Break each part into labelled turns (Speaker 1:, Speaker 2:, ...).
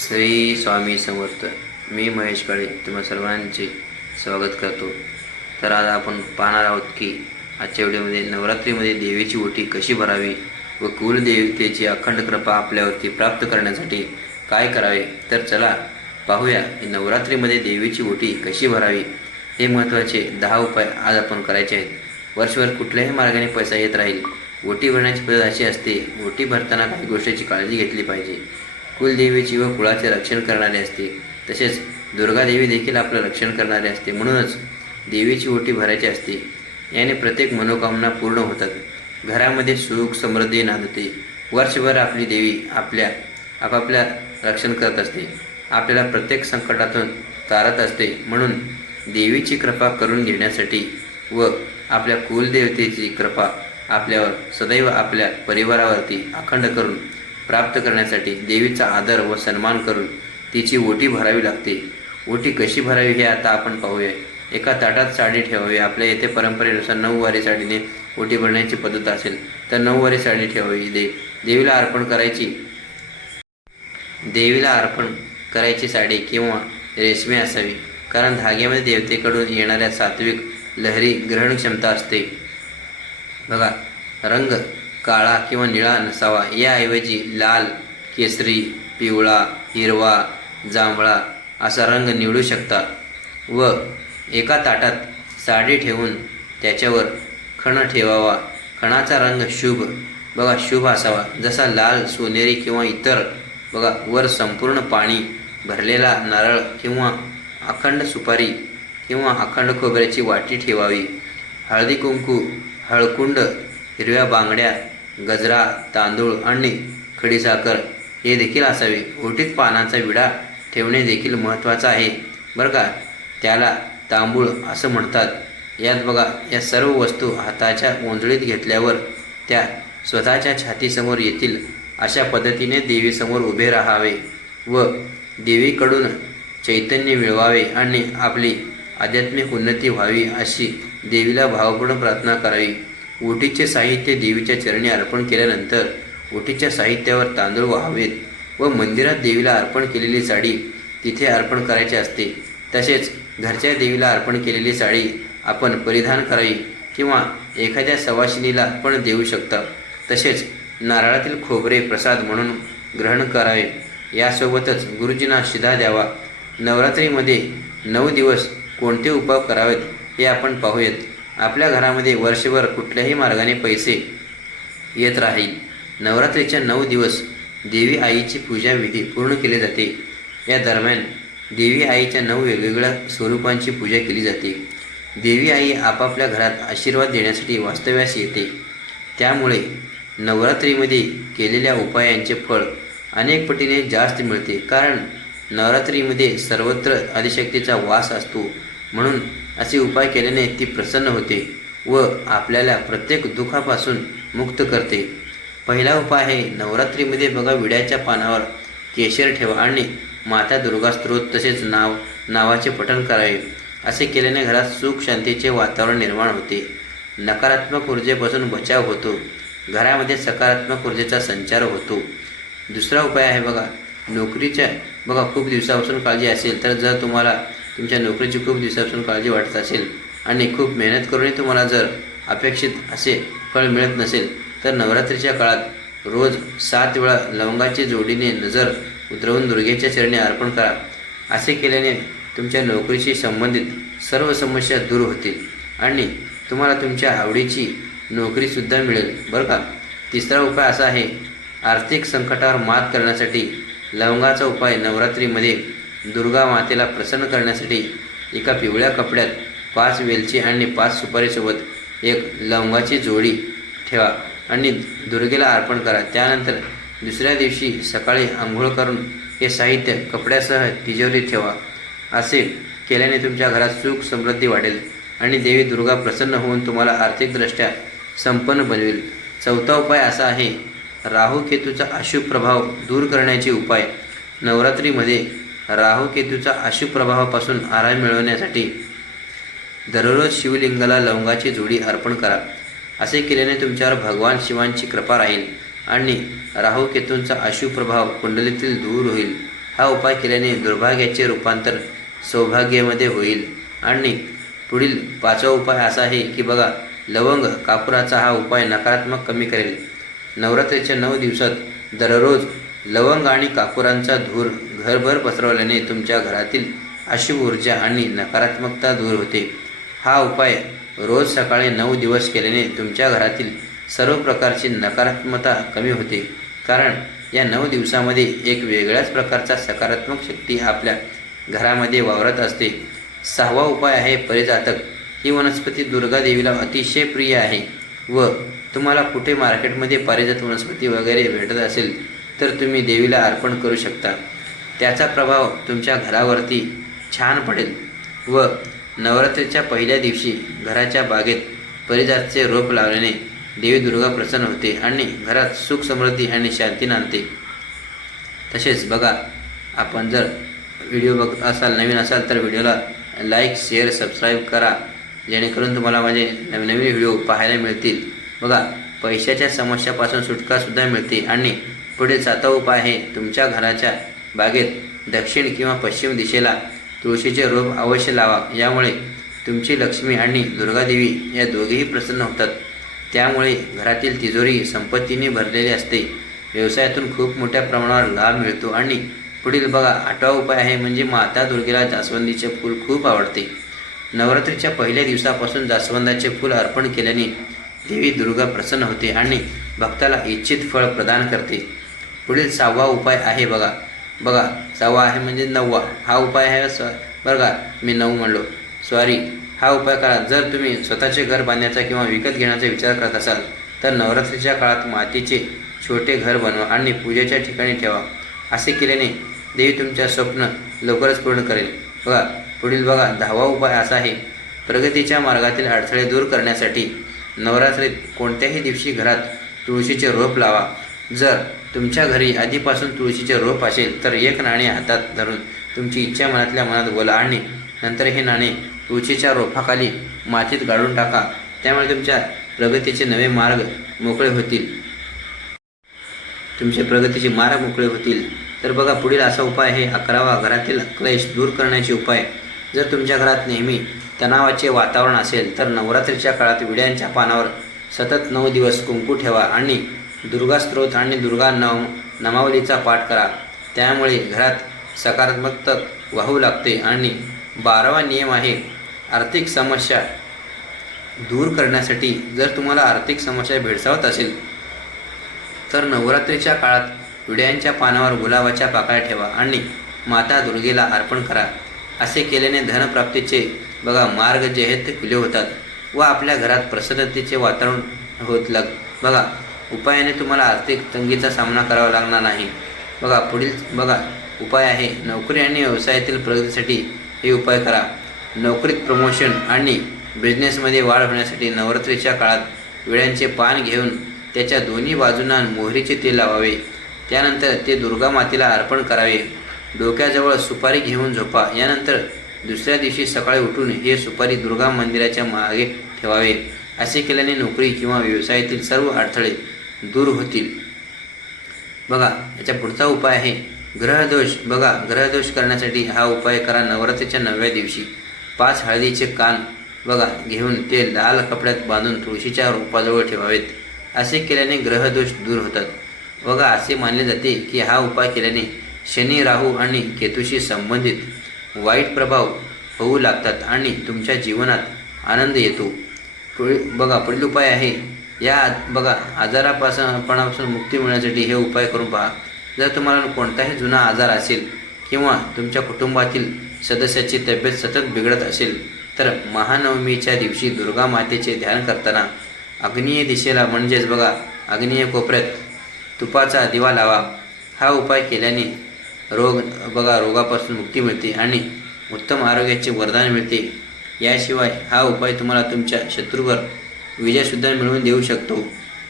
Speaker 1: श्री स्वामी समर्थ मी महेश काळे तुम्हा सर्वांचे स्वागत करतो. तर आज आपण पाहणार आहोत की आजच्या व्हिडिओमध्ये नवरात्रीमध्ये देवीची ओटी कशी भरावी व कुलदेवतेची अखंड कृपा आपल्यावरती प्राप्त करण्यासाठी काय करावे तर चला पाहूया की नवरात्रीमध्ये देवीची ओटी कशी भरावी. हे महत्त्वाचे दहा उपाय आज आपण करायचे आहेत. वर्षभर कुठल्याही मार्गाने पैसा येत राहील. ओटी भरण्याची पद्धत अशी असते ओटी भरताना काही गोष्टीची काळजी घेतली पाहिजे. कुलदेवीची व कुळाचे रक्षण करणारे असते. तसेच दुर्गादेवी देखील आपलं रक्षण करणारे असते. म्हणूनच देवीची ओटी भरायची असते. याने प्रत्येक मनोकामना पूर्ण होतात. घरामध्ये सुख समृद्धी नांदते. वर्षभर आपली देवी आपल्या आपापल्या रक्षण करत असते. आपल्याला प्रत्येक संकटातून तारत असते. म्हणून देवीची कृपा करून घेण्यासाठी व आपल्या कुलदेवतेची कृपा आपल्यावर सदैव आपल्या परिवारावरती अखंड करून प्राप्त करण्यासाठी देवीचा आदर व सन्मान करून तिची ओटी भरावी लागते. ओटी कशी भरावी हे आता आपण पाहूया. एका ताटात साडी ठेवावी. आपल्या येथे परंपरेनुसार नऊवारी साडीने ओटी भरण्याची पद्धत असेल तर नऊवारी साडी ठेवावी. दे. देवीला अर्पण करायची देवीला अर्पण करायची साडी किंवा रेशमी असावी कारण धाग्यामध्ये देवतेकडून येणाऱ्या सात्विक लहरी ग्रहण क्षमता असते. बघा रंग काळा किंवा निळा नसावा. याऐवजी लाल केसरी पिवळा हिरवा जांभळा असा रंग निवडू शकता व एका ताटात साडी ठेवून त्याच्यावर खण ठेवावा. खणाचा रंग शुभ. बघा शुभ असावा. जसा लाल सोनेरी किंवा इतर बघा वर संपूर्ण पाणी भरलेला नारळ किंवा अखंड सुपारी किंवा अखंड खोबऱ्याची वाटी ठेवावी. हळदी कुंकू हळकुंड हिरव्या बांगड्या गजरा तांदूळ आणि खडीसाखर हे देखील असावे. ओटीत पानांचा विडा ठेवणे देखील महत्त्वाचं आहे. बरं का? त्याला तांबूळ असं म्हणतात. यात बघा या सर्व वस्तू हाताच्या ओंजळीत घेतल्यावर त्या स्वतःच्या छातीसमोर येतील अशा पद्धतीने देवीसमोर उभे राहावे व देवीकडून चैतन्य मिळवावे आणि आपली आध्यात्मिक उन्नती व्हावी अशी देवीला भावपूर्ण प्रार्थना करावी. ओटीचे साहित्य देवीच्या चरणी अर्पण केल्यानंतर ओटीच्या साहित्यावर तांदूळ व्हावेत व मंदिरात देवीला अर्पण केलेली साडी तिथे अर्पण करायची असते. तसेच घरच्या देवीला अर्पण केलेली साडी आपण परिधान करावी किंवा एखाद्या सवाशिनीला पण देऊ शकता. तसेच नारळातील खोबरे प्रसाद म्हणून ग्रहण करावे. यासोबतच गुरुजींना शिधा द्यावा. नवरात्रीमध्ये नऊ दिवस कोणते उपाय करावेत हे आपण पाहूयात. आपल्या घरामध्ये वर्षभर कुठल्याही मार्गाने पैसे येत राहील. नवरात्रीच्या नऊ दिवस देवी आईची पूजा विधी पूर्ण केली जाते. या दरम्यान देवी आईच्या नऊ वेगवेगळ्या स्वरूपांची पूजा केली जाते. देवी आई आपापल्या घरात आशीर्वाद देण्यासाठी वास्तव्यास येते. त्यामुळे नवरात्रीमध्ये केलेल्या उपायांचे फळ अनेक पटीने जास्त मिळते. कारण नवरात्रीमध्ये सर्वत्र आदिशक्तीचा वास असतो. म्हणून असे उपाय केल्याने ती प्रसन्न होते व आपल्याला प्रत्येक दुःखापासून मुक्त करते. पहिला उपाय आहे नवरात्रीमध्ये बघा विड्याच्या पानावर केशर ठेवा आणि माता दुर्गा स्त्रोत तसेच नाव नावाचे पठण करावे. असे केल्याने घरात सुख शांतीचे वातावरण निर्माण होते. नकारात्मक ऊर्जेपासून बचाव होतो. घरामध्ये सकारात्मक ऊर्जेचा संचार होतो. दुसरा उपाय आहे बघा नोकरीच्या बघा खूप दिवसापासून काळजी असेल तर जर तुम्हाला तुमच्या नोकरीची खूप दिवसापासून काळजी वाटत असेल आणि खूप मेहनत करूनही तुम्हाला जर अपेक्षित असे फळ मिळत नसेल तर नवरात्रीच्या काळात रोज सात वेळा लवंगाची जोडीने नजर उतरवून दुर्गेच्या चरणी अर्पण करा. असे केल्याने तुमच्या नोकरीशी संबंधित सर्व समस्या दूर होतील आणि तुम्हाला तुमच्या आवडीची नोकरीसुद्धा मिळेल बरं का? तिसरा उपाय असा आहे आर्थिक संकटावर मात करण्यासाठी लवंगाचा उपाय नवरात्रीमध्ये दुर्गा मातेला प्रसन्न करण्यासाठी एका पिवळ्या कपड्यात पाच वेलची आणि पाच सुपारीसोबत एक लवंगाची जोडी ठेवा आणि दुर्गेला अर्पण करा. त्यानंतर दुसऱ्या दिवशी सकाळी आंघोळ करून हे साहित्य कपड्यासह तिजोरीत ठेवा. असे केल्याने तुमच्या घरात सुख समृद्धी वाढेल आणि देवी दुर्गा प्रसन्न होऊन तुम्हाला आर्थिकदृष्ट्या संपन्न बनवेल. चौथा उपाय असा आहे राहू केतूचा अशुभ प्रभाव दूर करण्याचे उपाय. नवरात्रीमध्ये राहू केतूचा अशुभ प्रभावापासून आराम मिळवण्यासाठी दररोज शिवलिंगाला लवंगाची जोडी अर्पण करा. असे केल्याने तुमच्यावर भगवान शिवांची कृपा राहील आणि राहू केतूंचा अशुभ प्रभाव कुंडलीतील दूर होईल. हा उपाय केल्याने दुर्भाग्याचे रूपांतर सौभाग्यामध्ये होईल. आणि पुढील पाचवा उपाय असा आहे की बघा लवंग कापुराचा हा उपाय नकारात्मक कमी करेल. नवरात्रीच्या नऊ दिवसात दररोज लवंग आणि कापुरांचा धूर घरभर पसरवल्याने तुमच्या घरातील अशुभ ऊर्जा आणि नकारात्मकता दूर होते. हा उपाय रोज सकाळी नऊ दिवस केल्याने तुमच्या घरातील सर्व प्रकारची नकारात्मकता कमी होते. कारण या नऊ दिवसामध्ये एक वेगळ्याच प्रकारचा सकारात्मक शक्ती आपल्या घरामध्ये वावरत असते. सहावा उपाय आहे परिजातक. ही वनस्पती दुर्गा देवीला अतिशय प्रिय आहे व तुम्हाला कुठे मार्केटमध्ये पारिजात वनस्पती वगैरे भेटत असेल तर तुम्ही देवीला अर्पण करू शकता. त्याचा प्रभाव तुमच्या घरावरती छान पडेल व नवरात्रीच्या पहिल्या दिवशी घराच्या बागेत परिजातचे रोप लावल्याने देवी दुर्गा प्रसन्न होते आणि घरात सुख समृद्धी आणि शांती नांदते. तसेच बघा आपण जर व्हिडिओ बघत असाल नवीन असाल तर व्हिडिओला लाईक शेअर सबस्क्राईब करा. जेणेकरून तुम्हाला माझे नवीन नवीन व्हिडिओ पाहायला मिळतील. बघा पैशाच्या समस्यापासून सुटकासुद्धा मिळते आणि पुढे जाता उपाय आहे तुमच्या घराच्या बागेत दक्षिण किंवा पश्चिम दिशेला तुळशीचे रोप अवश्य लावा. यामुळे तुमची लक्ष्मी आणि दुर्गादेवी या दोघेही प्रसन्न होतात. त्यामुळे घरातील तिजोरी संपत्तीने भरलेली असते. व्यवसायातून खूप मोठ्या प्रमाणावर लाभ मिळतो आणि पुढील बघा आठवा उपाय आहे म्हणजे माता दुर्गेला जास्वंदीचे फूल खूप आवडते. नवरात्रीच्या पहिल्या दिवसापासून जास्वंदाचे फूल अर्पण केल्याने देवी दुर्गा प्रसन्न होते आणि भक्ताला इच्छित फळ प्रदान करते. पुढील सहावा उपाय आहे बघा बघा सहावा आहे म्हणजे नववा. हा उपाय आहे स बरं का? मी नऊ म्हणलो. सॉरी हा उपाय करा. जर तुम्ही स्वतःचे घर बांधण्याचा किंवा विकत घेण्याचा विचार करत असाल तर नवरात्रीच्या काळात मातीचे छोटे घर बनवा आणि पूजेच्या ठिकाणी ठेवा. असे केल्याने देवी तुमच्या स्वप्न लवकरच पूर्ण करेल. बघा पुढील बघा दहावा उपाय असा आहे. प्रगतीच्या मार्गातील अडथळे दूर करण्यासाठी नवरात्रीत कोणत्याही दिवशी घरात तुळशीचे रोप लावा. जर तुमच्या घरी आधीपासून तुळशीचे रोप असेल तर एक नाणे हातात धरून तुमची इच्छा मनातल्या मनात बोला आणि नंतर हे नाणे तुळशीच्या रोपाखाली मातीत गाडून टाका. त्यामुळे तुमच्या प्रगतीचे नवे मार्ग मोकळे होतील. तुमचे प्रगतीचे मार्ग मोकळे होतील. तर बघा पुढील असा उपाय आहे. अकरावा घरातील क्लेश दूर करण्याचे उपाय. जर तुमच्या घरात नेहमी तणावाचे वातावरण असेल तर नवरात्रीच्या काळात विड्यांच्या पानावर सतत नऊ दिवस कुंकू ठेवा आणि दुर्गा स्त्रोत आणि दुर्गा नव नमावलीचा पाठ करा. त्यामुळे घरात सकारात्मकता वाहू लागते आणि बारावा नियम आहे आर्थिक समस्या दूर करण्यासाठी जर तुम्हाला आर्थिक समस्या भेडसावत असेल तर नवरात्रीच्या काळात विड्यांच्या पानावर गुलाबाच्या पाकळ्या ठेवा आणि माता दुर्गेला अर्पण करा. असे केल्याने धनप्राप्तीचे बघा मार्ग जे आहेत ते खुले होतात व आपल्या घरात प्रसन्नतेचे वातावरण होत लाग बघा उपायाने तुम्हाला आर्थिक तंगीचा सामना करावा लागणार नाही. बघा पुढील बघा उपाय आहे. नोकरी आणि व्यवसायातील प्रगतीसाठी हे उपाय करा. नोकरीत प्रमोशन आणि बिझनेसमध्ये वाढ होण्यासाठी नवरात्रीच्या काळात विड्यांचे पान घेऊन त्याच्या दोन्ही बाजूंना मोहरीचे तेल लावावे. त्यानंतर ते दुर्गा मातेला अर्पण करावे. डोक्याजवळ सुपारी घेऊन झोपा. यानंतर दुसऱ्या दिवशी सकाळी उठून हे सुपारी दुर्गा मंदिराच्या मागे ठेवावे. असे केल्याने नोकरी किंवा व्यवसायातील सर्व अडथळे दूर होतील. बघा याच्या पुढचा उपाय आहे ग्रहदोष. बघा ग्रहदोष करण्यासाठी हा उपाय करा नवरात्रीच्या नवव्या दिवशी. पाच हळदीचे कान बघा घेऊन ते लाल कपड्यात बांधून तुळशीच्या रोपाजवळ ठेवावेत. असे केल्याने ग्रहदोष दूर होतात. बघा असे मानले जाते की हा उपाय केल्याने शनी राहू आणि केतूशी संबंधित वाईट प्रभाव होऊ लागतात आणि तुमच्या जीवनात आनंद येतो. पुढील बघा पुढील उपाय आहे या बघा आजारापासून पणापासून मुक्ती मिळण्यासाठी हे उपाय करून पहा. जर तुम्हाला कोणताही जुना आजार असेल किंवा तुमच्या कुटुंबातील सदस्याची तब्येत सतत बिघडत असेल तर महानवमीच्या दिवशी दुर्गा मातेचे ध्यान करताना अग्नीय दिशेला म्हणजेच बघा अग्नीय कोपऱ्यात तुपाचा दिवा लावा. हा उपाय केल्याने रोग बघा रोगापासून मुक्ती मिळते आणि उत्तम आरोग्याचे वरदान मिळते. याशिवाय हा उपाय तुम्हाला तुमच्या शत्रूवर विजयसुद्धा मिळवून देऊ शकतो.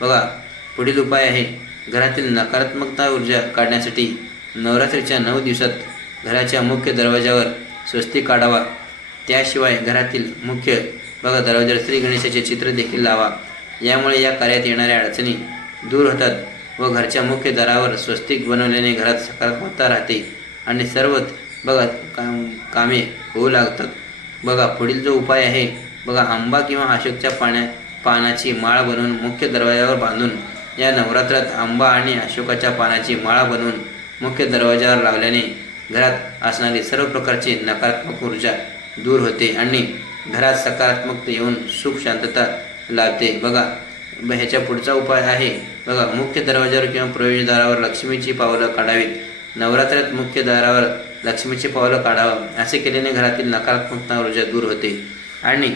Speaker 1: बघा पुढील उपाय आहे. घरातील नकारात्मकता ऊर्जा काढण्यासाठी नवरात्रीच्या नऊ दिवसात घराच्या मुख्य दरवाजावर स्वस्तिक काढावा. त्याशिवाय घरातील मुख्य बघा दरवाजावर श्री गणेशाचे चित्र देखील लावा. यामुळे या कार्यात येणाऱ्या अडचणी दूर होतात व घरच्या मुख्य दारावर स्वस्तिक बनवल्याने घरात सकारात्मकता राहते आणि सर्वच बघा काम कामे होऊ लागतात. बघा पुढील जो उपाय आहे बघा आंबा किंवा अशोकच्या पाण्यात पानाची माळ बनवून मुख्य दरवाजावर बांधून या नवरात्रात आंबा आणि अशोकाच्या पानाची माळा बनवून मुख्य दरवाजावर लावल्याने घरात असणारी सर्व प्रकारची नकारात्मक ऊर्जा दूर होते आणि घरात सकारात्मकता येऊन सुख शांतता लाभते. बघा ह्याच्या पुढचा उपाय आहे. बघा मुख्य दरवाजावर किंवा प्रवेशद्वारावर लक्ष्मीची पावलं काढावीत. नवरात्रात मुख्य दारावर लक्ष्मीची पावलं काढावं असे केल्याने घरातील नकारात्मकता ऊर्जा दूर होते. आणि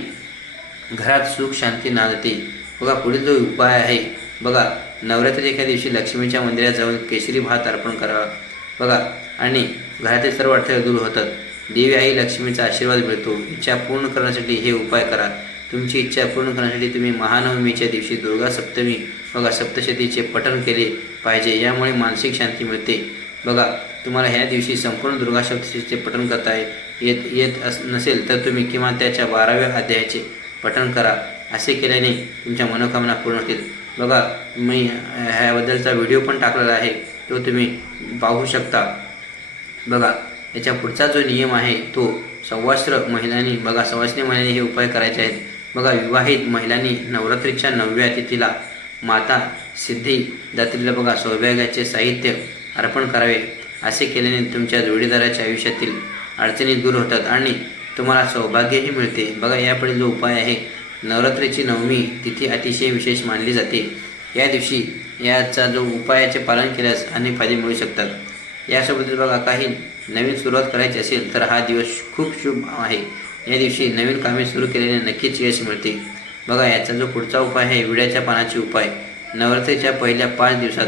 Speaker 1: घरात सुख शांती नांदते. बघा पुढील जो उपाय आहे बघा नवरात्री एका दिवशी लक्ष्मीच्या मंदिरात जाऊन केशरी भात अर्पण करावा. बघा आणि घरातील सर्व अडथळे दूर होतात. देवी आई लक्ष्मीचा आशीर्वाद मिळतो. इच्छा पूर्ण करण्यासाठी हे उपाय करा. तुमची इच्छा पूर्ण करण्यासाठी तुम्ही महानवमीच्या दिवशी दुर्गा सप्तमी बघा सप्तशतीचे पठण केले पाहिजे. यामुळे मानसिक शांती मिळते. बघा तुम्हाला ह्या दिवशी संपूर्ण दुर्गा सप्तशतीचे पठण करता येत येत अस नसेल तर तुम्ही किमान त्याच्या बाराव्या अध्यायाचे पठण करा. असे केल्याने तुमच्या मनोकामना पूर्ण होतील. बघा मी ह्याबद्दलचा व्हिडिओ पण टाकलेला आहे. तो तुम्ही पाहू शकता. बघा याच्या पुढचा जो नियम आहे तो सवास्त्र महिलांनी बघा सवासनी महिलांनी हे उपाय करायचे आहेत. बघा विवाहित महिलांनी नवरात्रीच्या नवव्या तिथीला माता सिद्धी दात्रीला बघा सौभाग्याचे साहित्य अर्पण करावे. असे केल्याने तुमच्या जोडीदाराच्या आयुष्यातील अडचणी दूर होतात आणि तुम्हाला सौभाग्यही मिळते. बघा यापुढे जो उपाय आहे नवरात्रीची नवमी तिथी अतिशय विशेष मानली जाते. या दिवशी याचा जो उपायाचे पालन केल्यास अनेक फायदे मिळू शकतात. यासोबतच बघा काही नवीन सुरुवात करायची असेल तर हा दिवस खूप शुभ आहे. या दिवशी नवीन कामे सुरू केल्याने नक्कीच यश मिळते. बघा याचा जो पुढचा उपाय आहे विड्याच्या पानाचे उपाय. नवरात्रीच्या पहिल्या पाच दिवसात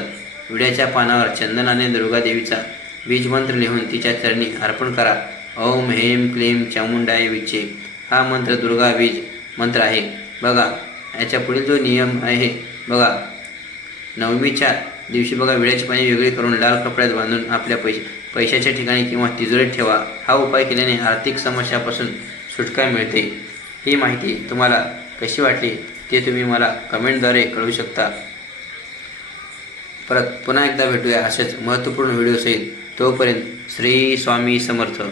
Speaker 1: विड्याच्या पानावर चंदनाने दुर्गा देवीचा बीजमंत्र लिहून तिच्या चरणी अर्पण करा. ओम हेम क्लीम चामुंडाय विचे. हा मंत्र दुर्गा बीज मंत्र आहे. बघा याच्या पुढील जो नियम आहे बघा. नवमीच्या दिवशी बघा वेळेचे पाणी वेगळे करून लाल कपड्यात बांधून आपल्या पैश पैशाच्या ठिकाणी किंवा तिजोरीत ठेवा. हा उपाय केल्याने आर्थिक समस्यापासून सुटका मिळते. ही माहिती तुम्हाला कशी वाटली ते तुम्ही मला कमेंटद्वारे कळवू शकता. परत पुन्हा एकदा भेटूया असेच महत्त्वपूर्ण व्हिडिओसहित तोपर्यंत श्री स्वामी समर्थ.